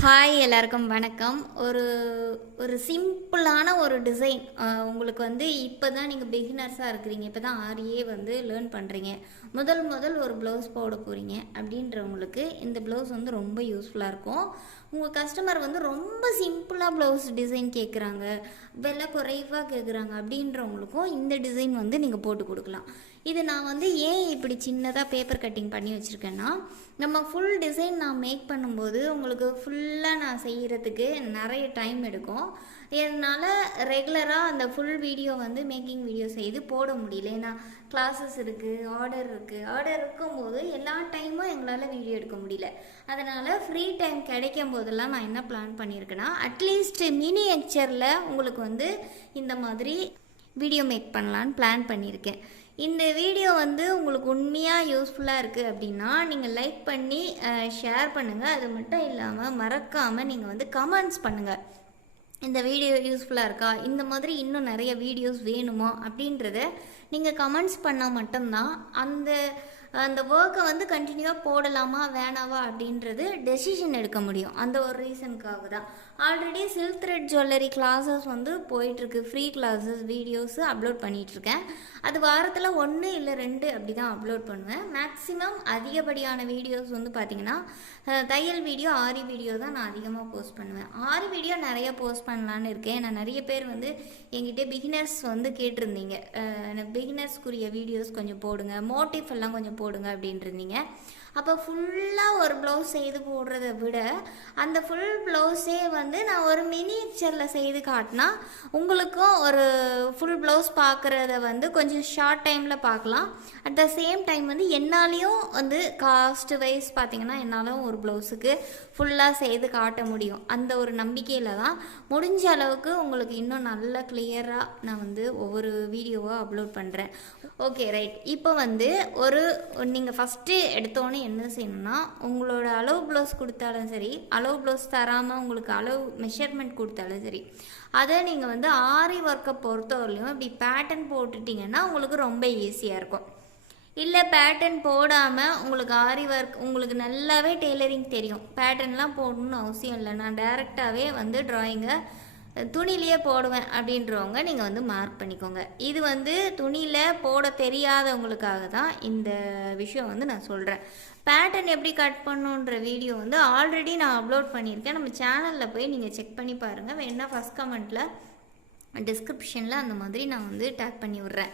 Hi எல்லாருக்கும் வணக்கம். ஒரு ஒரு சிம்பிளான ஒரு டிசைன் உங்களுக்கு வந்து இப்போ தான் நீங்கள் பிகினர்ஸாக இருக்கிறீங்க. இப்போ தான் ஆரியே வந்து லேர்ன் பண்ணுறீங்க முதல் முதல் ஒரு ப்ளவுஸ் போட போகிறீங்க அப்படின்றவங்களுக்கு இந்த ப்ளவுஸ் வந்து ரொம்ப யூஸ்ஃபுல்லாக இருக்கும். உங்கள் கஸ்டமர் வந்து ரொம்ப சிம்பிளாக ப்ளவுஸ் டிசைன் கேட்குறாங்க விலை குறைவாக கேட்குறாங்க அப்படின்றவங்களுக்கும் இந்த டிசைன் வந்து நீங்கள் போட்டு கொடுக்கலாம். இது நான் வந்து ஏன் இப்படி சின்னதாக பேப்பர் கட்டிங் பண்ணி வச்சுருக்கேன்னா நம்ம ஃபுல் டிசைன் நான் மேக் பண்ணும்போது உங்களுக்கு ஃபுல்லாக நான் செய்கிறதுக்கு நிறைய டைம் எடுக்கும். என்னால் ரெகுலராக அந்த ஃபுல் வீடியோ வந்து மேக்கிங் வீடியோ செய்து போட முடியல. ஏன்னா கிளாஸஸ் இருக்குது ஆர்டர் இருக்குது ஆர்டர் இருக்கும்போது எல்லா டைமும் எங்களால் வீடியோ எடுக்க முடியல. அதனால் ஃப்ரீ டைம் கிடைக்கும் போதெல்லாம் நான் என்ன பிளான் பண்ணியிருக்கேன்னா அட்லீஸ்ட் மினி எக்சரில் உங்களுக்கு வந்து இந்த மாதிரி வீடியோ மேக் பண்ணலான்னு பிளான் பண்ணியிருக்கேன் இந்த வீடியோ வந்து உங்களுக்கு உண்மையாக யூஸ்ஃபுல்லாக இருக்குது அப்படின்னா நீங்கள் லைக் பண்ணி ஷேர் பண்ணுங்கள் அது மட்டும் இல்லாமல் மறக்காமல் நீங்கள் வந்து கமெண்ட்ஸ் பண்ணுங்கள் இந்த வீடியோ யூஸ்ஃபுல்லாக இருக்கா? இந்த மாதிரி இன்னும் நிறைய வீடியோஸ் வேணுமா? அப்படின்றத நீங்கள் கமெண்ட்ஸ் பண்ணால் மட்டும்தான் அந்த அந்த ஒர்க்கை வந்து கண்டினியூவாக போடலாமா வேணாவா அப்படின்றது டெசிஷன் எடுக்க முடியும். அந்த ஒரு ரீசனுக்காக தான் already silk thread jewellery classes வந்து போயிட்டுருக்கு. ஃப்ரீ கிளாஸஸ் வீடியோஸு அப்லோட் பண்ணிகிட்ருக்கேன் அது வாரத்தில் ஒன்று இல்லை ரெண்டு அப்படி தான் அப்லோட் பண்ணுவேன். மேக்ஸிமம் அதிகப்படியான வீடியோஸ் வந்து பார்த்திங்கன்னா தையல் வீடியோ ஆரி வீடியோ தான் நான் அதிகமாக போஸ்ட் பண்ணுவேன். ஆரி வீடியோ நிறைய போஸ்ட் பண்ணலான்னு இருக்கேன். நான் நிறைய பேர் வந்து எங்கிட்ட பிகினர்ஸ் வந்து கேட்டிருந்தீங்க. பிகினர்ஸ்க்குரிய வீடியோஸ் கொஞ்சம் போடுங்க மோட்டிவ் எல்லாம் கொஞ்சம் போடுங்க அப்படின்ட்டு இருந்தீங்க. அப்போ ஃபுல்லாக ஒரு ப்ளவுஸ் செய்து போடுறத விட அந்த ஃபுல் ப்ளவுஸே வந்து நான் ஒரு மினிச்சரில் செய்து காட்டினா உங்களுக்கும் ஒரு ஃபுல் ப்ளவுஸ் பார்க்குறத வந்து கொஞ்சம் ஷார்ட் டைமில் பார்க்கலாம் அட் த சேம் டைம் வந்து என்னாலையும் வந்து காஸ்ட் வைஸ் பார்த்தீங்கன்னா என்னாலும் ஒரு ப்ளவுஸுக்கு ஃபுல்லாக செய்து காட்ட முடியும். அந்த ஒரு நம்பிக்கையில் தான் முடிஞ்ச அளவுக்கு உங்களுக்கு இன்னும் நல்லா கிளியராக நான் வந்து ஒவ்வொரு வீடியோவாக அப்லோட் பண்ணுறேன் ஓகே ரைட் இப்போ வந்து ஒரு நீங்கள் ஃபஸ்ட்டு எடுத்தோன்னே என்ன செய்யணும்னா உங்களோட அளவு ப்ளவுஸ் கொடுத்தாலும் சரி அளவு ப்ளவுஸ் தராமல் உங்களுக்கு அளவு மெஷர்மெண்ட் கொடுத்தாலும் சரி அதை நீங்கள் வந்து ஆரி ஒர்க்கை பொறுத்தவரையிலையும் இப்படி பேட்டர்ன் போட்டுட்டிங்கன்னா உங்களுக்கு ரொம்ப ஈஸியாக இருக்கும். இல்லை பேட்டர்ன் போடாமல் உங்களுக்கு ஆரி ஒர்க் உங்களுக்கு நல்லாவே டெய்லரிங் தெரியும். பேட்டர்ன்லாம் போடணும்னு அவசியம் இல்லை. நான் டைரெக்டாகவே வந்து ட்ராயிங்கை துணிலேயே போடுவேன் அப்படின்றவங்க நீங்கள் வந்து மார்க் பண்ணிக்கோங்க. இது வந்து துணியில் போட தெரியாதவங்களுக்காக தான் இந்த விஷயம் வந்து நான் சொல்கிறேன் பேட்டர்ன் எப்படி கட் பண்ணுன்ற வீடியோ வந்து ஆல்ரெடி நான் அப்லோட் பண்ணியிருக்கேன். நம்ம சேனலில் போய் நீங்கள் செக் பண்ணி பாருங்கள் வேணால் ஃபஸ்ட் கமெண்ட்டில் டிஸ்கிரிப்ஷனில் அந்த மாதிரி நான் வந்து டேக் பண்ணி விட்றேன்.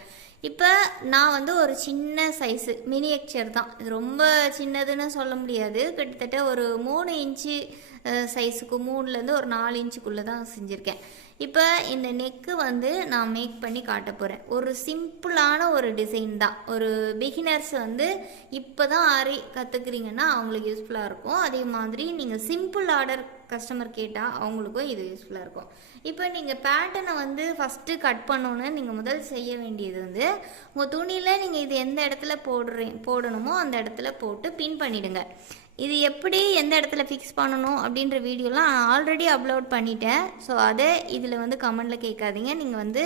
இப்போ நான் வந்து ஒரு சின்ன சைஸு மினியேக்சர் தான். இது ரொம்ப சின்னதுன்னு சொல்ல முடியாது. கிட்டத்தட்ட ஒரு மூணு இன்ச்சு சைஸுக்கு மூணுலேருந்து ஒரு நாலு இன்ச்சுக்குள்ளே தான் செஞ்சுருக்கேன். இப்போ இந்த நெக்கு வந்து நான் மேக் பண்ணி காட்ட போகிறேன் ஒரு சிம்பிளான ஒரு டிசைன் தான். ஒரு பிகினர்ஸ் வந்து இப்போ தான் ஆரி கற்றுக்குறீங்கன்னா அவங்களுக்கு யூஸ்ஃபுல்லாக இருக்கும். அதே மாதிரி நீங்கள் சிம்பிள் ஆர்டர் கஸ்டமர் கேட்டால் அவங்களுக்கும் இது யூஸ்ஃபுல்லாக இருக்கும். இப்போ நீங்கள் பேட்டனை வந்து ஃபஸ்ட்டு கட் பண்ணணுன்னு நீங்கள் முதல் செய்ய வேண்டியது வந்து உங்கள் துணியில் நீங்கள் இது எந்த இடத்துல போடுறீங்க போடணுமோ அந்த இடத்துல போட்டு பின் பண்ணிவிடுங்க இது எப்படி எந்த இடத்துல ஃபிக்ஸ் பண்ணணும் அப்படின்ற வீடியோலாம் நான் ஆல்ரெடி அப்லோட் பண்ணிட்டேன். ஸோ அதை இதில் வந்து கமெண்டில் கேட்காதீங்க. நீங்கள் வந்து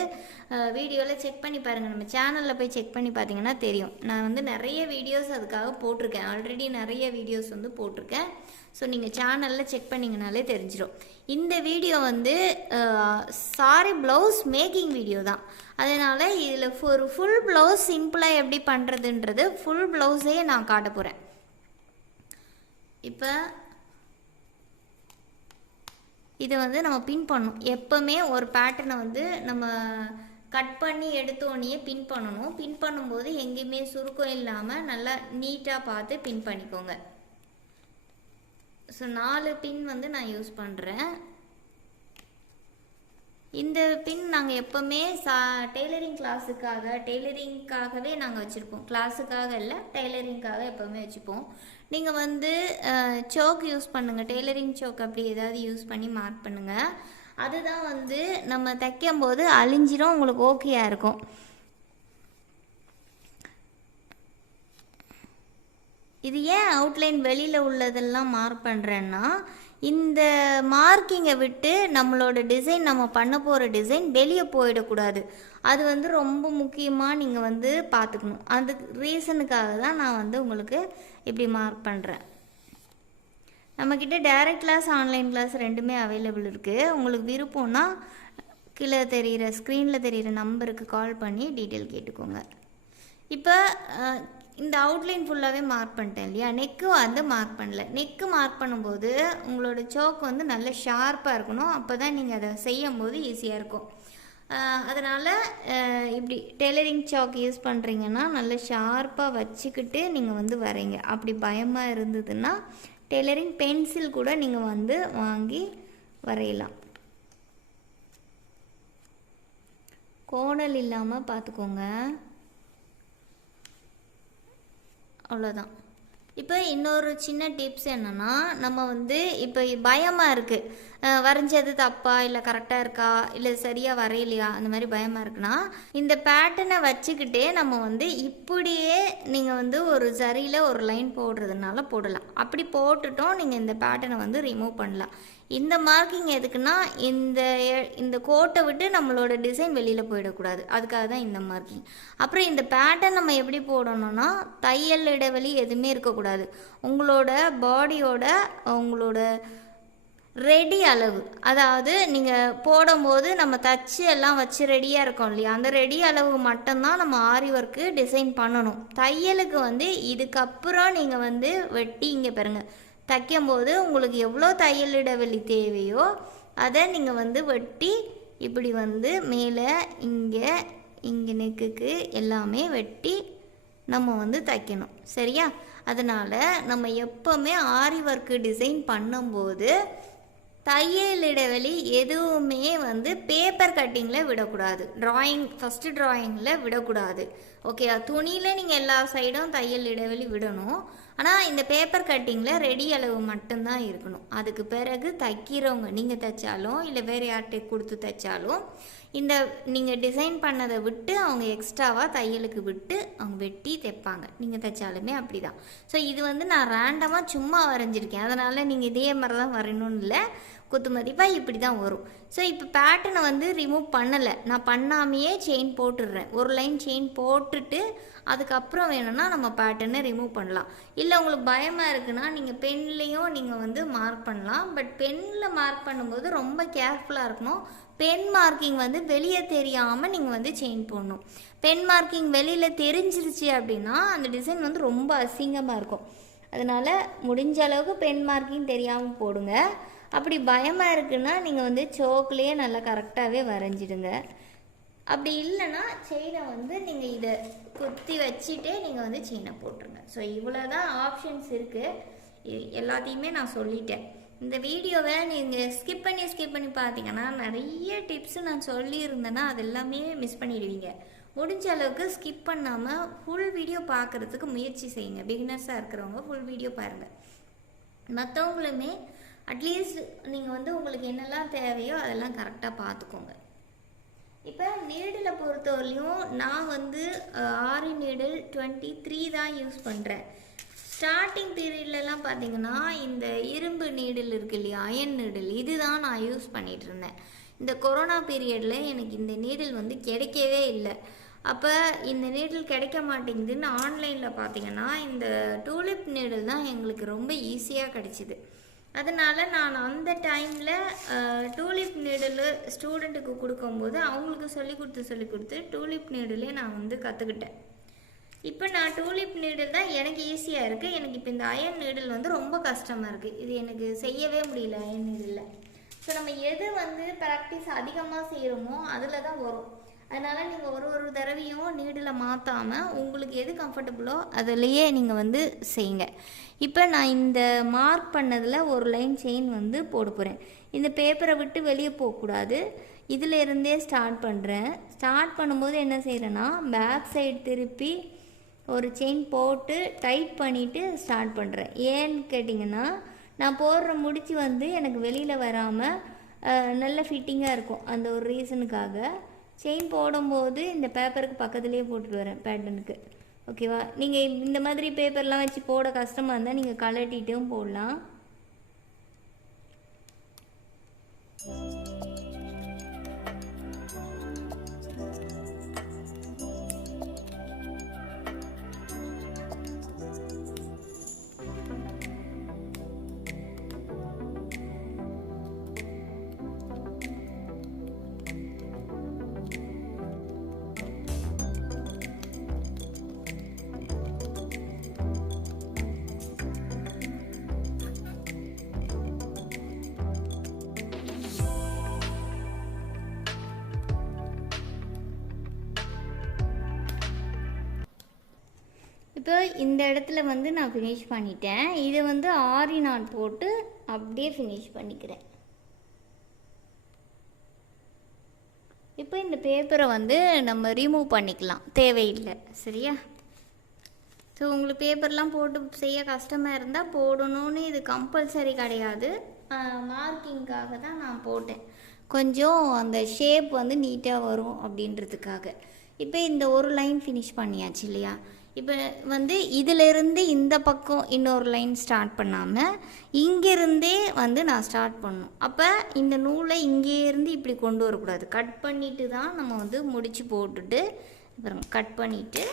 வீடியோவில் செக் பண்ணி பாருங்கள் நம்ம சேனலில் போய் செக் பண்ணி பார்த்தீங்கன்னா தெரியும். நான் வந்து நிறைய வீடியோஸ் அதுக்காக போட்டிருக்கேன். ஆல்ரெடி நிறைய வீடியோஸ் வந்து போட்டிருக்கேன். ஸோ நீங்கள் சேனலில் செக் பண்ணிங்கனாலே தெரிஞ்சிடும் இந்த வீடியோ வந்து சாரி ப்ளவுஸ் மேக்கிங் வீடியோ தான். அதனால் இதில் ஒரு ஃபுல் ப்ளவுஸ் சிம்பிளாக எப்படி பண்ணுறதுன்றது ஃபுல் ப்ளவுஸே நான் காட்ட போகிறேன் இப்போ இதை வந்து நம்ம பின் பண்ணணும். எப்போவுமே ஒரு பேட்டர்னை வந்து நம்ம கட் பண்ணி எடுத்தோடனே பின் பண்ணணும். பின் பண்ணும்போது எங்கேயுமே சுருக்கம் இல்லாமல் நல்லா நீட்டாக பார்த்து பின் பண்ணிக்கோங்க. ஸோ நாலு பின் வந்து நான் யூஸ் பண்ணுறேன் இந்த பின் நாங்கள் எப்போவுமே சா டெய்லரிங் கிளாஸுக்காக டெய்லரிங்காகவே நாங்கள் வச்சுருப்போம். கிளாஸுக்காக இல்லை டெய்லரிங்காக எப்போவுமே வச்சுப்போம். நீங்கள் வந்து சோக் யூஸ் பண்ணுங்கள் டெய்லரிங் சோக் அப்படி ஏதாவது யூஸ் பண்ணி மார்க் பண்ணுங்கள் அதுதான் வந்து நம்ம தைக்கும் போது அழிஞ்சிரும் உங்களுக்கு ஓகேயாக இருக்கும். இது ஏன் அவுட்லைன் வெளியில் உள்ளதெல்லாம் மார்க் பண்ணுறேன்னா இந்த மார்க்கிங்கை விட்டு நம்மளோட டிசைன் நம்ம பண்ண போகிற டிசைன் வெளியே போயிடக்கூடாது. அது வந்து ரொம்ப முக்கியமாக நீங்கள் வந்து பார்த்துக்கணும். அதுக்கு ரீசனுக்காக தான் நான் வந்து உங்களுக்கு இப்படி மார்க் பண்ணுறேன் நம்மக்கிட்ட டைரக்ட் கிளாஸ் ஆன்லைன் கிளாஸ் ரெண்டுமே அவைலபிள் இருக்குது உங்களுக்கு விருப்பம்னா கீழே தெரிகிற ஸ்க்ரீனில் தெரிகிற நம்பருக்கு கால் பண்ணி டீட்டெயில் கேட்டுக்கோங்க. இப்போ இந்த அவுட்லைன் ஃபுல்லாகவே மார்க் பண்ணிட்டேன் இல்லையா? நெக்கு வந்து மார்க் பண்ணல. நெக்கு மார்க் பண்ணும்போது உங்களோட சோக் வந்து நல்ல ஷார்ப்பாக இருக்கணும். அப்போ தான் நீங்கள் அதை செய்யும் போது ஈஸியாக இருக்கும். அதனால் இப்படி டெய்லரிங் சாக் யூஸ் பண்ணுறீங்கன்னா நல்ல ஷார்ப்பாக வச்சுக்கிட்டு நீங்கள் வந்து வரைங்க அப்படி பயமாக இருந்ததுன்னா டெய்லரிங் பென்சில் கூட நீங்கள் வந்து வாங்கி வரையலாம். கோணல் இல்லாமல் பார்த்துக்கோங்க அவ்வளோதான் இப்போ இன்னொரு சின்ன டிப்ஸ் என்னென்னா நம்ம வந்து இப்போ பயமாக இருக்குது வரைஞ்சது தப்பா இல்லை கரெக்டாக இருக்கா இல்லை சரியாக வரையலையா அந்த மாதிரி பயமாக இருக்குன்னா இந்த பேட்டர்னை வச்சுக்கிட்டே நம்ம வந்து இப்படியே நீங்கள் வந்து ஒரு சரியில் ஒரு லைன் போடுறதுனால போடலாம். அப்படி போட்டுட்டோம் நீங்கள் இந்த பேட்டர்னை வந்து ரிமூவ் பண்ணலாம். இந்த மார்க்கிங் எதுக்குன்னா இந்த இந்த கோட்டை விட்டு நம்மளோட டிசைன் வெளியில் போயிடக்கூடாது. அதுக்காக தான் இந்த மார்க்கிங் அப்புறம் இந்த பேட்டர்ன் நம்ம எப்படி போடணும்னா தையல் இடைவெளி எதுவுமே இருக்கக்கூடாது. உங்களோட பாடியோட உங்களோட ரெடி அளவு. அதாவது நீங்கள் போடும்போது நம்ம தச்சு எல்லாம் வச்சு ரெடியாக இருக்கோம் இல்லையா? அந்த ரெடி அளவு மட்டும்தான் நம்ம ஆரி ஒர்க்கு டிசைன் பண்ணணும். தையலுக்கு வந்து இதுக்கப்புறம் நீங்கள் வந்து வெட்டி இங்கே பாருங்கள் தைக்கும்போது உங்களுக்கு எவ்வளோ தையல் இடைவெளி தேவையோ அதை நீங்கள் வந்து வெட்டி இப்படி வந்து மேலே இங்கே இங்கே நெக்குக்கு எல்லாமே வெட்டி நம்ம வந்து தைக்கணும். சரியா? அதனால் நம்ம எப்போவுமே ஆரி ஒர்க்கு டிசைன் பண்ணும்போது தையல் இடைவெளி எதுவுமே வந்து பேப்பர் கட்டிங்கில் விடக்கூடாது. ட்ராயிங் ஃபஸ்ட்டு ட்ராயிங்கில் விடக்கூடாது. ஓகே துணியில் நீங்கள் எல்லா சைடும் தையல் இடைவெளி விடணும். ஆனால் இந்த பேப்பர் கட்டிங்கில் ரெடி அளவு மட்டும்தான் இருக்கணும். அதுக்கு பிறகு தைக்கிறவங்க நீங்கள் தைச்சாலும் இல்லை வேறு யார்கிட்ட கொடுத்து தைச்சாலும் இந்த நீங்கள் டிசைன் பண்ணதை விட்டு அவங்க எக்ஸ்ட்ராவாக தையலுக்கு விட்டு அவங்க வெட்டி தைப்பாங்க. நீங்கள் தைச்சாலுமே அப்படி தான் ஸோ இது வந்து நான் ரேண்டமாக சும்மா வரைஞ்சிருக்கேன். அதனால் நீங்கள் இதே மாதிரி தான் வரையணும்னு இல்லை. குத்து மதிப்பாக இப்படி தான் வரும். ஸோ இப்போ பேட்டர்னை வந்து ரிமூவ் பண்ணலை. நான் பண்ணாமையே செயின் போட்டுடுறேன். ஒரு லைன் செயின் போட்டுட்டு அதுக்கப்புறம் வேணும்னா நம்ம பேட்டர்னை ரிமூவ் பண்ணலாம். இல்லை உங்களுக்கு பயமாக இருக்குன்னா நீங்கள் பென்லேயும் நீங்கள் வந்து மார்க் பண்ணலாம். பட் பென்னில் மார்க் பண்ணும்போது ரொம்ப கேர்ஃபுல்லாக இருக்கணும். பென் மார்க்கிங் வந்து வெளியே தெரியாமல் நீங்கள் வந்து செயின் போடணும். பென் மார்க்கிங் வெளியில் தெரிஞ்சிருச்சு அப்படின்னா அந்த டிசைன் வந்து ரொம்ப அசிங்கமாக இருக்கும். அதனால் முடிஞ்ச அளவுக்கு பென் மார்க்கிங் தெரியாமல் போடுங்க. அப்படி பயமாக இருக்குன்னா நீங்கள் வந்து சோக்லேயே நல்லா கரெக்டாகவே வரைஞ்சிடுங்க. அப்படி இல்லைன்னா செயினை வந்து நீங்கள் இதை குத்தி வச்சுட்டே நீங்கள் வந்து செயினை போட்டுருங்க. ஸோ இவ்வளோ தான் ஆப்ஷன்ஸ் இருக்குது எல்லாத்தையுமே நான் சொல்லிட்டேன். இந்த வீடியோவை நீங்கள் ஸ்கிப் பண்ணி ஸ்கிப் பண்ணி பார்த்தீங்கன்னா நிறைய டிப்ஸு நான் சொல்லியிருந்தேன்னா அது எல்லாமே மிஸ் பண்ணிடுவீங்க. முடிஞ்ச அளவுக்கு ஸ்கிப் பண்ணாமல் ஃபுல் வீடியோ பார்க்குறதுக்கு முயற்சி செய்யுங்க. பிகினர்ஸாக இருக்கிறவங்க ஃபுல் வீடியோ பாருங்கள் மற்றவங்களுமே அட்லீஸ்ட் நீங்கள் வந்து உங்களுக்கு என்னெல்லாம் தேவையோ அதெல்லாம் கரெக்டாக பார்த்துக்கோங்க. இப்போ நீடில் பொறுத்தவரையிலையும் நான் வந்து ஆறு ஆரி நீடில் டுவெண்ட்டி த்ரீ தான் யூஸ் பண்ணுறேன் ஸ்டார்டிங் பீரியட்லலாம் பார்த்தீங்கன்னா இந்த இரும்பு நீடில் இருக்கு இல்லையா அயன் நீடில் இதுதான் நான் யூஸ் பண்ணிகிட்டு இருந்தேன் இந்த கொரோனா பீரியடில் எனக்கு இந்த நீடில் வந்து கிடைக்கவே இல்லை. அப்போ இந்த நீடில் கிடைக்க மாட்டேங்குதுன்னு ஆன்லைனில் பார்த்தீங்கன்னா இந்த டூலிப் நீடில் தான் எங்களுக்கு ரொம்ப ஈஸியாக கிடைச்சிது. அதனால் நான் அந்த டைமில் டூலிப் நீடில் ஸ்டூடெண்ட்டுக்கு கொடுக்கும்போது அவங்களுக்கு சொல்லி கொடுத்து சொல்லி கொடுத்து டூலிப் நீடிலே நான் வந்து கற்றுக்கிட்டேன் இப்போ நான் டூலிப் நீடில் தான் எனக்கு ஈஸியாக இருக்குது எனக்கு இப்போ இந்த அயன் நீடில் வந்து ரொம்ப கஷ்டமாக இருக்குது இது எனக்கு செய்யவே முடியல அயன் நீடில் ஸோ நம்ம எது வந்து ப்ராக்டிஸ் அதிகமாக செய்கிறோமோ அதில் தான் வரும். அதனால் நீங்கள் ஒரு ஒரு தடவையும் நீடில் மாற்றாமல் உங்களுக்கு எது கம்ஃபர்டபுளோ அதுலேயே நீங்கள் வந்து செய்யுங்க. இப்போ நான் இந்த மார்க் பண்ணதில் ஒரு லைன் செயின் வந்து போட போகிறேன் இந்த பேப்பரை விட்டு வெளியே போகக்கூடாது இதில் இருந்தே ஸ்டார்ட் பண்ணுறேன் ஸ்டார்ட் பண்ணும்போது என்ன செய்கிறேன்னா பேக் சைடு திருப்பி ஒரு செயின் போட்டு டைட் பண்ணிவிட்டு ஸ்டார்ட் பண்ணுறேன் ஏன்னு கேட்டிங்கன்னா நான் போடுற முடிச்சு வந்து எனக்கு வெளியில் வராமல் நல்ல ஃபிட்டிங்காக இருக்கும். அந்த ஒரு ரீசனுக்காக செயின் போடும்போது இந்த பேப்பருக்கு பக்கத்துலேயே போட்டுட்டு வரேன் பேட்டனுக்கு ஓகேவா நீங்கள் இந்த மாதிரி பேப்பர்லாம் வச்சு போட கஷ்டமாக இருந்தால் நீங்கள் கலட்டிட்டும் போடலாம். இப்போ இந்த இடத்துல வந்து நான் ஃபினிஷ் பண்ணிட்டேன். இதை வந்து ஆரி நான் போட்டு அப்படியே ஃபினிஷ் பண்ணிக்கிறேன். இப்போ இந்த பேப்பரை வந்து நம்ம ரிமூவ் பண்ணிக்கலாம். தேவையில்லை. சரியா? ஸோ உங்களுக்கு பேப்பர்லாம் போட்டு செய்ய கஷ்டமாக இருந்தால் போடணும்னு இது கம்பல்சரி கிடையாது. மார்க்கிங்காக தான் நான் போட்டேன். கொஞ்சம் அந்த ஷேப் வந்து நீட்டாக வரும் அப்படின்றதுக்காக. இப்போ இந்த ஒரு லைன் ஃபினிஷ் பண்ணியாச்சு இல்லையா? இப்போ வந்து இதிலிருந்து இந்த பக்கம் இன்னொரு லைன் ஸ்டார்ட் பண்ணாமல் இங்கேருந்தே வந்து நான் ஸ்டார்ட் பண்ணணும் அப்போ இந்த நூலை இங்கேருந்து இப்படி கொண்டு வரக்கூடாது. கட் பண்ணிட்டு தான் நம்ம வந்து முடித்து போட்டுட்டு அப்புறம் கட் பண்ணிவிட்டு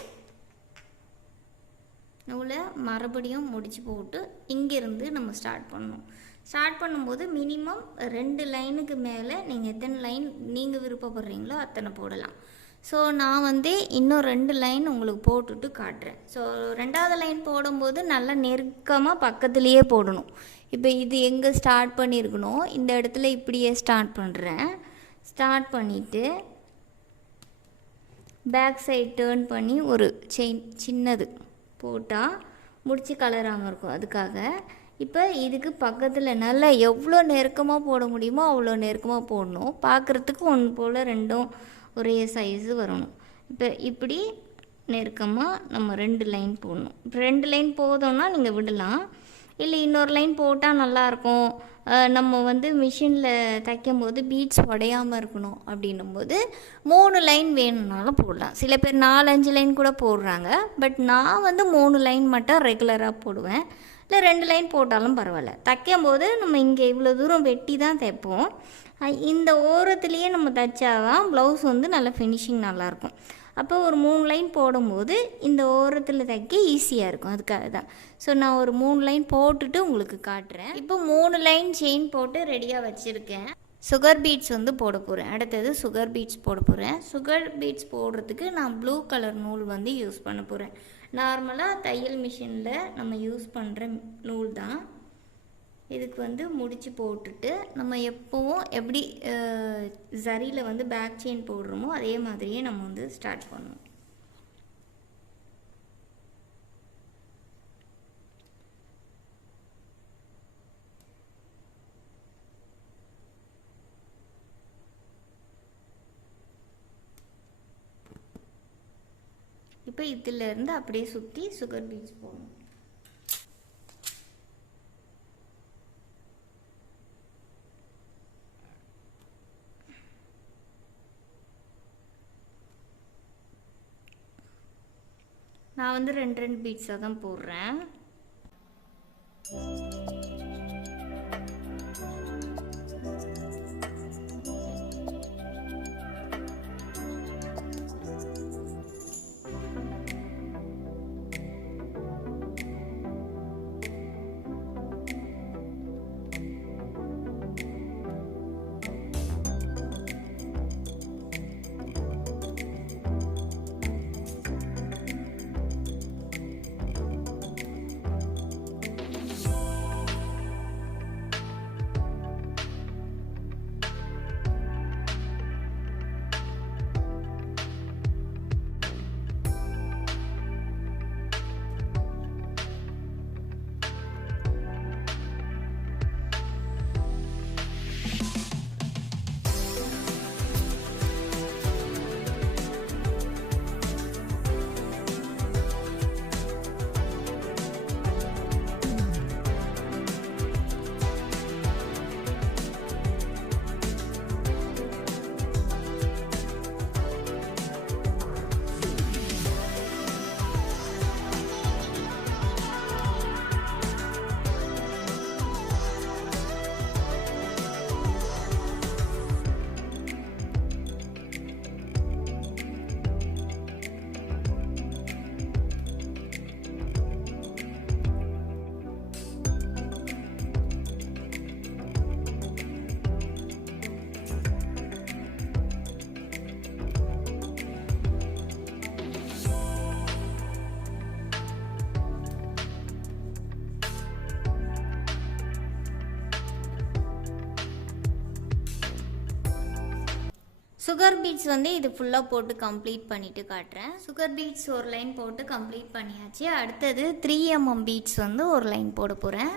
நூலை மறுபடியும் முடித்து போட்டு இங்கேருந்து நம்ம ஸ்டார்ட் பண்ணணும் ஸ்டார்ட் பண்ணும்போது மினிமம் ரெண்டு லைனுக்கு மேலே நீங்கள் எத்தனை லைன் நீங்கள் விருப்பப்படுறீங்களோ அத்தனை போடலாம். ஸோ நான் வந்து இன்னும் ரெண்டு லைன் உங்களுக்கு போட்டுட்டு காட்டுறேன். ஸோ ரெண்டாவது லைன் போடும்போது நல்லா நெருக்கமாக பக்கத்துலேயே போடணும். இப்போ இது எங்கே ஸ்டார்ட் பண்ணியிருக்கணும் இந்த இடத்துல இப்படியே ஸ்டார்ட் பண்ணுறேன் ஸ்டார்ட் பண்ணிவிட்டு பேக் சைடு டேர்ன் பண்ணி ஒரு செயின் சின்னது போட்டால் முடிச்சு கலராமல் இருக்கும் அதுக்காக. இப்போ இதுக்கு பக்கத்தில் நல்லா எவ்வளோ நெருக்கமாக போட முடியுமோ அவ்வளோ நெருக்கமாக போடணும். பார்க்குறதுக்கு ஒன்று போல் ரெண்டும் ஒரே சைஸு வரணும். இப்போ இப்படி நெருக்கமாக நம்ம ரெண்டு லைன் போடணும். இப்போ ரெண்டு லைன் போதோன்னா நீங்கள் விடலாம். இல்லை இன்னொரு லைன் போட்டால் நல்லாயிருக்கும். நம்ம வந்து மிஷினில் தைக்கும் போது பீட்ஸ் உடையாமல் இருக்கணும் அப்படின்னும்போது மூணு லைன் வேணும்னாலும் போடலாம். சில பேர் நாலஞ்சு லைன் கூட போடுறாங்க. பட் நான் வந்து மூணு லைன் மட்டும் ரெகுலராக போடுவேன். இல்லை ரெண்டு லைன் போட்டாலும் பரவாயில்ல. தைக்கும் போது நம்ம இங்கே இவ்வளோ தூரம் வெட்டி தான் தைப்போம். இந்த ஓரத்துலேயே நம்ம தைச்சாதான் ப்ளவுஸ் வந்து நல்ல ஃபினிஷிங் நல்லாயிருக்கும். அப்போ ஒரு மூணு லைன் போடும்போது இந்த ஓரத்தில் தைக்க ஈஸியாக இருக்கும். அதுக்காக தான். ஸோ நான் ஒரு மூணு லைன் போட்டுட்டு உங்களுக்கு காட்டுறேன். இப்போ மூணு லைன் செயின் போட்டு ரெடியாக வச்சுருக்கேன். சுகர் பீட்ஸ் வந்து போட போகிறேன் அடுத்தது சுகர் பீட்ஸ் போட போகிறேன் சுகர் பீட்ஸ் போடுறதுக்கு நான் ப்ளூ கலர் நூல் வந்து யூஸ் பண்ண போகிறேன் நார்மலாக தையல் மிஷினில் நம்ம யூஸ் பண்ணுற நூல் தான். இதுக்கு வந்து முடிச்சு போட்டுட்டு நம்ம எப்போவும் எப்படி ஜரியில் வந்து பேக் செயின் போடுறோமோ அதே மாதிரியே நம்ம வந்து ஸ்டார்ட் பண்ணணும். இப்போ இதிலேருந்து அப்படியே சுற்றி சுகர் பீட்ஸ் போடணும். நான் வந்து ரெண்டு ரெண்டு பீட்ஸாக தான் போடுறேன். சுகர் பீட்ஸ் வந்து இது ஃபுல்லாக போட்டு கம்ப்ளீட் பண்ணிவிட்டு காட்டுறேன். சுகர் பீட்ஸ் ஒரு லைன் போட்டு கம்ப்ளீட் பண்ணியாச்சு. அடுத்தது த்ரீ எம்எம் பீட்ஸ் வந்து ஒரு லைன் போட போகிறேன்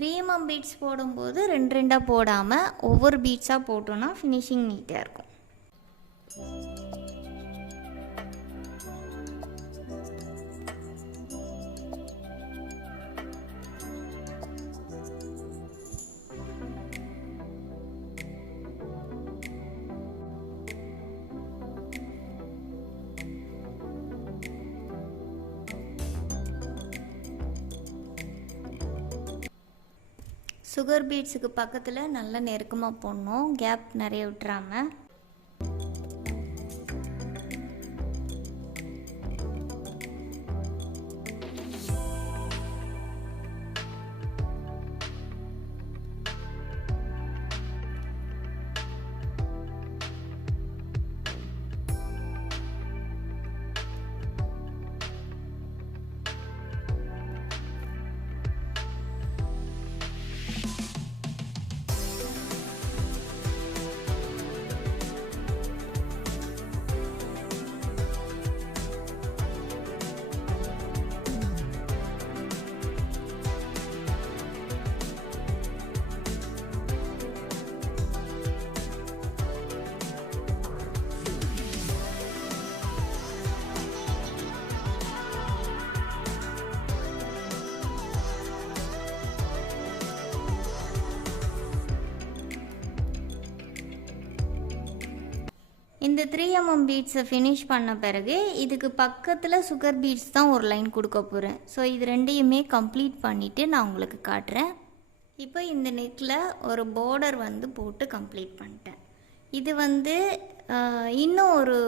த்ரீ எம்எம் பீட்ஸ் போடும்போது ரெண்டு ரெண்டாக போடாமல் ஒவ்வொரு பீட்ஸாக போட்டோன்னா ஃபினிஷிங் நீட்டாக இருக்கும். சுகர் பீட்ஸுக்கு பக்கத்தில் நல்லா நெருக்கமாக போடணும். கேப் நிறைய விட்டுறாம. இந்த த்ரீ எம்எம் பீட்ஸை ஃபினிஷ் பண்ண பிறகு இதுக்கு பக்கத்தில் சுகர் பீட்ஸ் தான் ஒரு லைன் கொடுக்க போகிறேன் ஸோ இது ரெண்டையுமே கம்ப்ளீட் பண்ணிவிட்டு நான் உங்களுக்கு காட்டுறேன். இப்போ இந்த நெக்கில் ஒரு பார்டர் வந்து போட்டு கம்ப்ளீட் பண்ணிட்டேன். இது வந்து இன்னும் ஒரு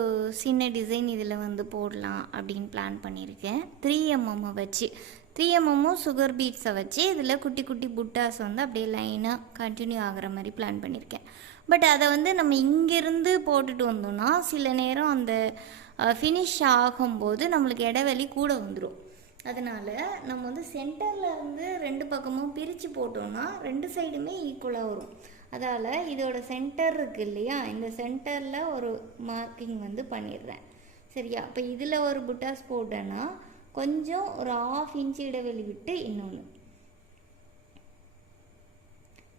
சின்ன டிசைன் இதில் வந்து போடலாம் அப்படின்னு பிளான் பண்ணியிருக்கேன். த்ரீ எம்எம்மை வச்சு. த்ரீ எம்எம்மும் சுகர் பீட்ஸை வச்சு இதில் குட்டி குட்டி புட்டாஸ் வந்து அப்படியே லைனாக கண்டினியூ ஆகிற மாதிரி பிளான் பண்ணியிருக்கேன். பட் அதை வந்து நம்ம இங்கேருந்து போட்டுட்டு வந்தோம்னா சில நேரம் அந்த ஃபினிஷ் ஆகும்போது நம்மளுக்கு இடைவெளி கூட வந்துடும் அதனால் நம்ம வந்து சென்டரில் இருந்து ரெண்டு பக்கமும் பிரித்து போட்டோம்னா ரெண்டு சைடுமே ஈக்குவலாக வரும். அதால் இதோட சென்டர் இருக்கு இல்லையா? இந்த சென்டரில் ஒரு மார்க்கிங் வந்து பண்ணிடுறேன். சரியா? அப்போ இதில் ஒரு புட்டாஸ் போட்டேன்னா கொஞ்சம் ஒரு ஆஃப் இன்ச் இடைவெளி விட்டு இன்னொன்று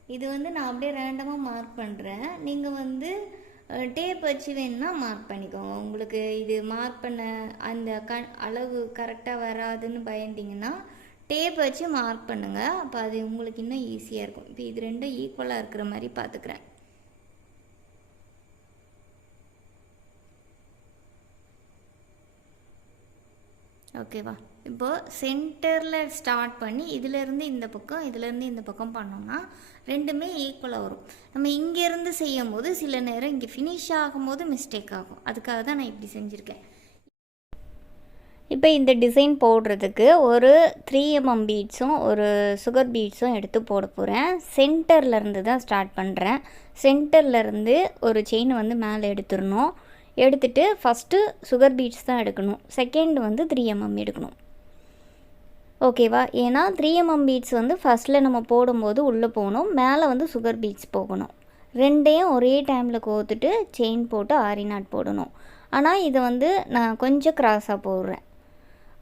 இது வந்து நான் அப்படியே ரேண்டமாக மார்க் பண்ணுறேன் நீங்கள் வந்து டேப் வச்சு வேணுன்னா மார்க் பண்ணிக்கோங்க. உங்களுக்கு இது மார்க் பண்ண அந்த க அளவு கரெக்டாக வராதுன்னு பயந்தீங்கன்னா டேப் வச்சு மார்க் பண்ணுங்கள் அப்போ அது உங்களுக்கு இன்னும் ஈஸியாக இருக்கும். இப்போ இது ரெண்டும் ஈக்குவலாக இருக்கிற மாதிரி பார்த்துக்கிறேன் ஓகேவா இப்போது சென்டரில் ஸ்டார்ட் பண்ணி இதிலேருந்து இந்த பக்கம் இதிலேருந்து இந்த பக்கம் பண்ணோம்னா ரெண்டுமே ஈக்குவலாக வரும். நம்ம இங்கேருந்து செய்யும் போது சில நேரம் இங்கே ஃபினிஷ் ஆகும்போது மிஸ்டேக் ஆகும். அதுக்காக தான் நான் இப்படி செஞ்சுருக்கேன். இப்போ இந்த டிசைன் போடுறதுக்கு ஒரு த்ரீ எம்எம் பீட்ஸும் ஒரு சுகர் பீட்ஸும் எடுத்து போட போகிறேன் சென்டர்லேருந்து தான் ஸ்டார்ட் பண்ணுறேன் சென்டர்லேருந்து ஒரு செயின் வந்து மேலே எடுத்துடணும். எடுத்துட்டு ஃபஸ்ட்டு சுகர் பீட்ஸ் தான் எடுக்கணும். செகண்ட் வந்து த்ரீ எம்எம் எடுக்கணும். ஓகேவா ஏன்னா த்ரீ எம்எம் பீட்ஸ் வந்து ஃபஸ்ட்டில் நம்ம போடும்போது உள்ளே போகணும் மேலே வந்து சுகர் பீட்ஸ் போகணும். ரெண்டையும் ஒரே டைமில் கோத்துட்டு செயின் போட்டு ஆரி நாட் போடணும். ஆனால் இதை வந்து நான் கொஞ்சம் கிராஸாக போடுறேன்.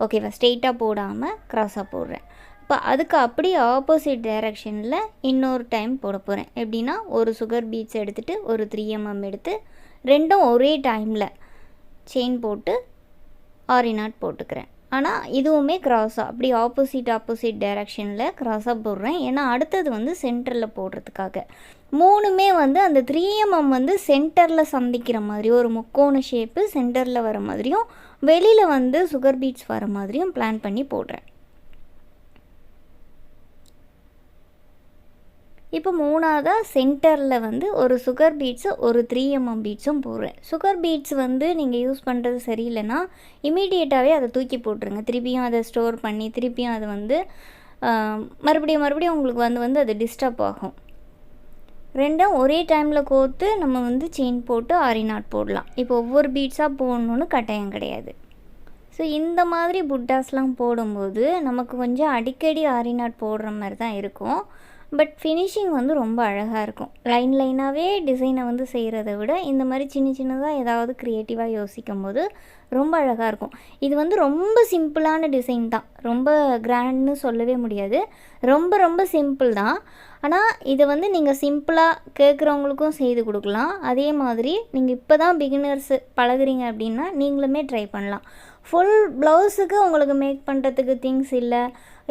ஓகேவா ஸ்ட்ரெயிட்டாக போடாமல் க்ராஸாக போடுறேன். இப்போ அதுக்கு அப்படியே ஆப்போசிட் டைரக்ஷனில் இன்னொரு டைம் போட போகிறேன் எப்படின்னா ஒரு சுகர் பீட்ஸ் எடுத்துகிட்டு ஒரு த்ரீ எம்எம் எடுத்து ரெண்டும் ஒரே டைமில் செயின் போட்டு ஆரி நாட் போட்டுக்கிறேன். ஆனால் இதுவுமே கிராஸாக அப்படி ஆப்போசிட் ஆப்போசிட் டைரக்ஷனில் க்ராஸாக போடுறேன். ஏன்னா அடுத்தது வந்து சென்டரில் போடுறதுக்காக. மூணுமே வந்து அந்த த்ரீ எம்எம் வந்து சென்டரில் சந்திக்கிற மாதிரி ஒரு முக்கோண ஷேப்பு சென்டரில் வர மாதிரியும் வெளியில் வந்து சுகர் பீட்ஸ் வர மாதிரியும் பிளான் பண்ணி போடுறேன். இப்போ மூணாவதாக சென்டரில் வந்து ஒரு சுகர் பீட்ஸு ஒரு த்ரீ எம்எம் பீட்ஸும் போடுறேன். சுகர் பீட்ஸ் வந்து நீங்கள் யூஸ் பண்ணுறது சரியில்லைன்னா இமீடியட்டாகவே அதை தூக்கி போட்டுருங்க. திருப்பியும் அதை ஸ்டோர் பண்ணி திருப்பியும் அதை வந்து மறுபடியும் மறுபடியும் உங்களுக்கு வந்து வந்து அது டிஸ்டர்ப் ஆகும். ரெண்டும் ஒரே டைமில் கோர்த்து நம்ம வந்து செயின் போட்டு ஆரி நாட் போடலாம். இப்போ ஒவ்வொரு பீட்ஸாக போடணுன்னு கட்டாயம் கிடையாது. ஸோ இந்த மாதிரி புட்டாஸ்லாம் போடும்போது நமக்கு கொஞ்சம் அடிக்கடி ஆரி நாட் போடுற மாதிரி தான் இருக்கும். பட் ஃபினிஷிங் வந்து ரொம்ப அழகாக இருக்கும். லைன் லைனாகவே டிசைனை வந்து செய்கிறத விட இந்த மாதிரி சின்ன சின்னதாக ஏதாவது க்ரியேட்டிவாக யோசிக்கும் போது ரொம்ப அழகாக இருக்கும். இது வந்து ரொம்ப சிம்பிளான டிசைன் தான். ரொம்ப கிராண்ட்னு சொல்லவே முடியாது. ரொம்ப ரொம்ப சிம்பிள் தான். ஆனால் இதை வந்து நீங்கள் சிம்பிளாக கேட்குறவங்களுக்கும் செய்து கொடுக்கலாம். அதே மாதிரி நீங்கள் இப்போ தான் பிகினர்ஸ் பழகுறீங்க அப்படின்னா நீங்களுமே ட்ரை பண்ணலாம். ஃபுல் ப்ளவுஸுக்கு உங்களுக்கு மேக் பண்ணுறதுக்கு திங்ஸ் இல்லை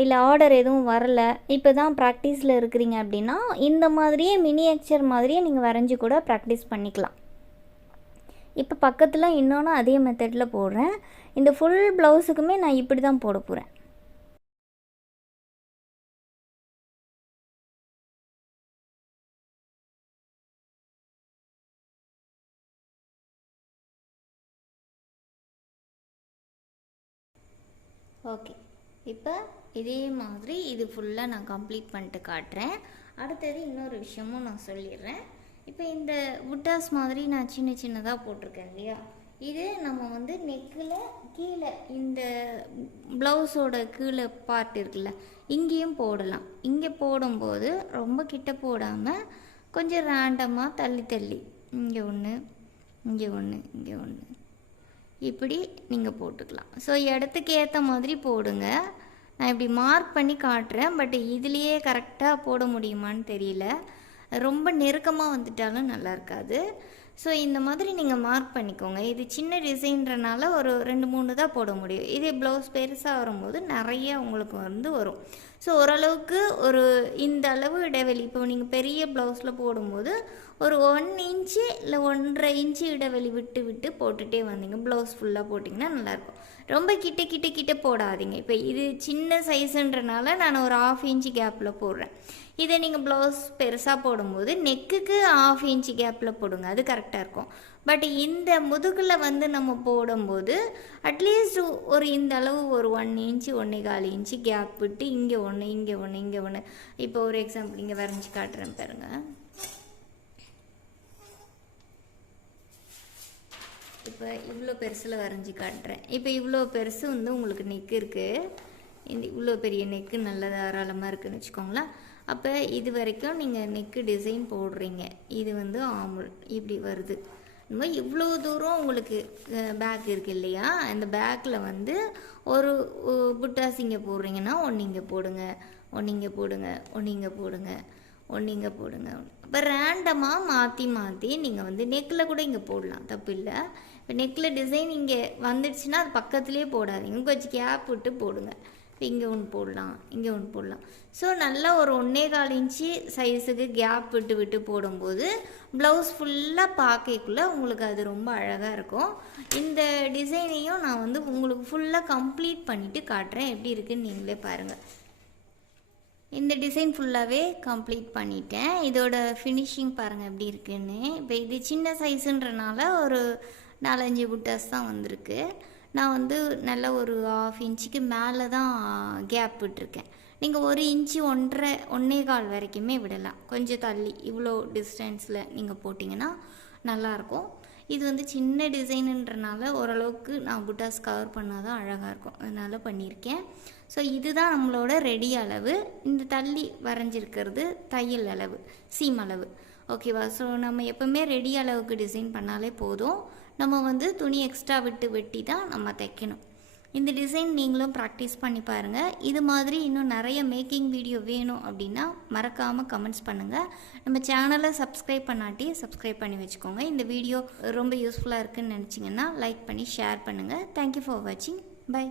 இல்லை ஆர்டர் எதுவும் வரல. இப்போ தான் ப்ராக்டிஸில் இருக்கிறீங்க அப்படின்னா இந்த மாதிரியே மினியேச்சர் மாதிரியே நீங்கள் வரைஞ்சி கூட ப்ராக்டிஸ் பண்ணிக்கலாம். இப்போ பக்கத்தில் இன்னொன்று அதே மெத்தடில் போடுறேன். இந்த ஃபுல் ப்ளவுஸுக்குமே நான் இப்படி தான் போட போகிறேன் ஓகே இப்போ இதே மாதிரி இது ஃபுல்லாக நான் கம்ப்ளீட் பண்ணிட்டு காட்டுறேன். அடுத்தது இன்னொரு விஷயமும் நான் சொல்லிடுறேன். இப்போ இந்த புட்டாஸ் மாதிரி நான் சின்ன சின்னதாக போட்டிருக்கேன் இல்லையா? இது நம்ம வந்து நெக்கில் கீழே இந்த ப்ளவுஸோட கீழே பார்ட் இருக்குல்ல இங்கேயும் போடலாம். இங்கே போடும்போது ரொம்ப கிட்ட போடாமல் கொஞ்சம் ரேண்டமாக தள்ளி தள்ளி. இங்கே ஒன்று இங்கே ஒன்று இங்கே ஒன்று இப்படி நீங்கள் போட்டுக்கலாம். ஸோ இடத்துக்கு ஏற்ற மாதிரி போடுங்க. நான் இப்படி மார்க் பண்ணி காட்டுறேன். பட் இதுலேயே கரெக்டாக போட முடியுமான்னு தெரியல. ரொம்ப நெருக்கமாக வந்துட்டாலும் நல்லா இருக்காது. ஸோ இந்த மாதிரி நீங்கள் மார்க் பண்ணிக்கோங்க. இது சின்ன டிசைன்றனால ஒரு ரெண்டு மூணு தான் போட முடியும். இதே ப்ளவுஸ் பெருசாக வரும்போது நிறைய உங்களுக்கு வந்து வரும். ஸோ ஓரளவுக்கு ஒரு இந்த அளவு இடைவெளி. இப்போ நீங்கள் பெரிய ப்ளவுஸில் போடும்போது ஒரு ஒன் இன்ச்சு இல்லை ஒன்றரை இன்ச்சு இடைவெளி விட்டு விட்டு போட்டுகிட்டே வந்தீங்க. ப்ளவுஸ் ஃபுல்லாக போட்டிங்கன்னா நல்லாயிருக்கும். ரொம்ப கிட்ட கிட்ட கிட்ட போடாதீங்க. இப்போ இது சின்ன சைஸுன்றனால நான் ஒரு ஆஃப் இன்ச்சு கேப்பில் போடுறேன். இதை நீங்கள் ப்ளவுஸ் பெருசாக போடும்போது நெக்குக்கு ஆஃப் இன்ச்சு கேப்பில் போடுங்க. அது கரெக்டாக இருக்கும். பட் இந்த முதுகில் வந்து நம்ம போடும்போது அட்லீஸ்ட் ஒரு இந்த அளவு ஒரு ஒன் இன்ச்சு ஒன்றே கால் இன்ச்சு கேப் விட்டு இங்கே ஒன்று இங்கே ஒன்று இங்கே ஒன்று இப்போ ஒரு எக்ஸாம்பிள் இங்கே வரைஞ்சி காட்டுறேன் பாருங்க. இப்போ இவ்வளோ பெருசில் வரைஞ்சி காட்டுறேன். இப்போ இவ்வளோ பெருசு வந்து உங்களுக்கு நெக்கு இருக்குது இந்த இவ்வளோ பெரிய நெக்கு நல்ல தாராளமாக இருக்குதுன்னு வச்சுக்கோங்களேன். அப்போ இது வரைக்கும் நீங்கள் நெக்கு டிசைன் போடுறீங்க. இது வந்து ஆமுல் இப்படி வருது. இந்த மாதிரி இவ்வளோ தூரம் உங்களுக்கு பேக் இருக்குது இல்லையா? அந்த பேக்கில் வந்து ஒரு ஒ- புட்டாஸ் இங்கே போடுறீங்கன்னா ஒன்று இங்கே போடுங்க ஒன்று இங்கே போடுங்க ஒன்று இங்கே போடுங்க ஒன்று இங்கே போடுங்க. இப்போ ரேண்டமாக மாற்றி மாற்றி நீங்கள் வந்து நெக்கில் கூட இங்கே போடலாம். தப்பு இல்லை. இப்போ நெக்கில் டிசைன் இங்கே வந்துடுச்சுன்னா அது பக்கத்துலேயே போடாதீங்க. கொஞ்சம் கேப் விட்டு போடுங்க. இப்போ இங்கே ஒன்று போடலாம் இங்கே ஒன்று போடலாம். ஸோ நல்லா ஒரு ஒன்றே கால் இன்ச்சு சைஸுக்கு கேப் விட்டு விட்டு போடும்போது ப்ளவுஸ் ஃபுல்லாக பார்க்கக்குள்ளே உங்களுக்கு அது ரொம்ப அழகாக இருக்கும். இந்த டிசைனையும் நான் வந்து உங்களுக்கு ஃபுல்லாக கம்ப்ளீட் பண்ணிவிட்டு காட்டுறேன். எப்படி இருக்குன்னு நீங்களே பாருங்கள் இந்த டிசைன் ஃபுல்லாகவே கம்ப்ளீட் பண்ணிட்டேன். இதோட ஃபினிஷிங் பாருங்கள் எப்படி இருக்குன்னு. இப்போ இது சின்ன சைஸுன்றனால ஒரு நாலஞ்சு புட்டாஸ் தான் வந்திருக்கு. நான் வந்து நல்ல ஒரு ஆஃப் இன்ச்சுக்கு மேலே தான் கேப் விட்டுருக்கேன். நீங்கள் ஒரு இன்ச்சு ஒன்றரை ஒன்றே கால் வரைக்குமே விடலாம். கொஞ்சம் தள்ளி இவ்வளோ டிஸ்டன்ஸில் நீங்கள் போட்டிங்கன்னா நல்லாயிருக்கும். இது வந்து சின்ன டிசைனுன்றனால ஓரளவுக்கு நான் புட்டாஸ் கவர் பண்ணால் தான் அழகாக இருக்கும். அதனால் பண்ணியிருக்கேன். ஸோ இதுதான் நம்மளோட ரெடி அளவு. இந்த தள்ளி வரைஞ்சிருக்கிறது தையல் அளவு சீம் அளவு. ஓகேவா ஸோ நம்ம எப்போவுமே ரெடி அளவுக்கு டிசைன் பண்ணாலே போதும். நம்ம வந்து துணி எக்ஸ்ட்ரா விட்டு வெட்டி தான் நம்ம தைக்கணும். இந்த டிசைன் நீங்களும் ப்ராக்டிஸ் பண்ணி பாருங்கள் இது மாதிரி இன்னும் நிறைய மேக்கிங் வீடியோ வேணும் அப்படின்னா மறக்காமல் கமெண்ட்ஸ் பண்ணுங்கள் நம்ம சேனலை சப்ஸ்கிரைப் பண்ணாட்டி சப்ஸ்கிரைப் பண்ணி வச்சுக்கோங்க. இந்த வீடியோ ரொம்ப யூஸ்ஃபுல்லாக இருக்குதுன்னு நினச்சிங்கன்னா லைக் பண்ணி ஷேர் பண்ணுங்கள் தேங்க்யூ ஃபார் வாட்சிங் பை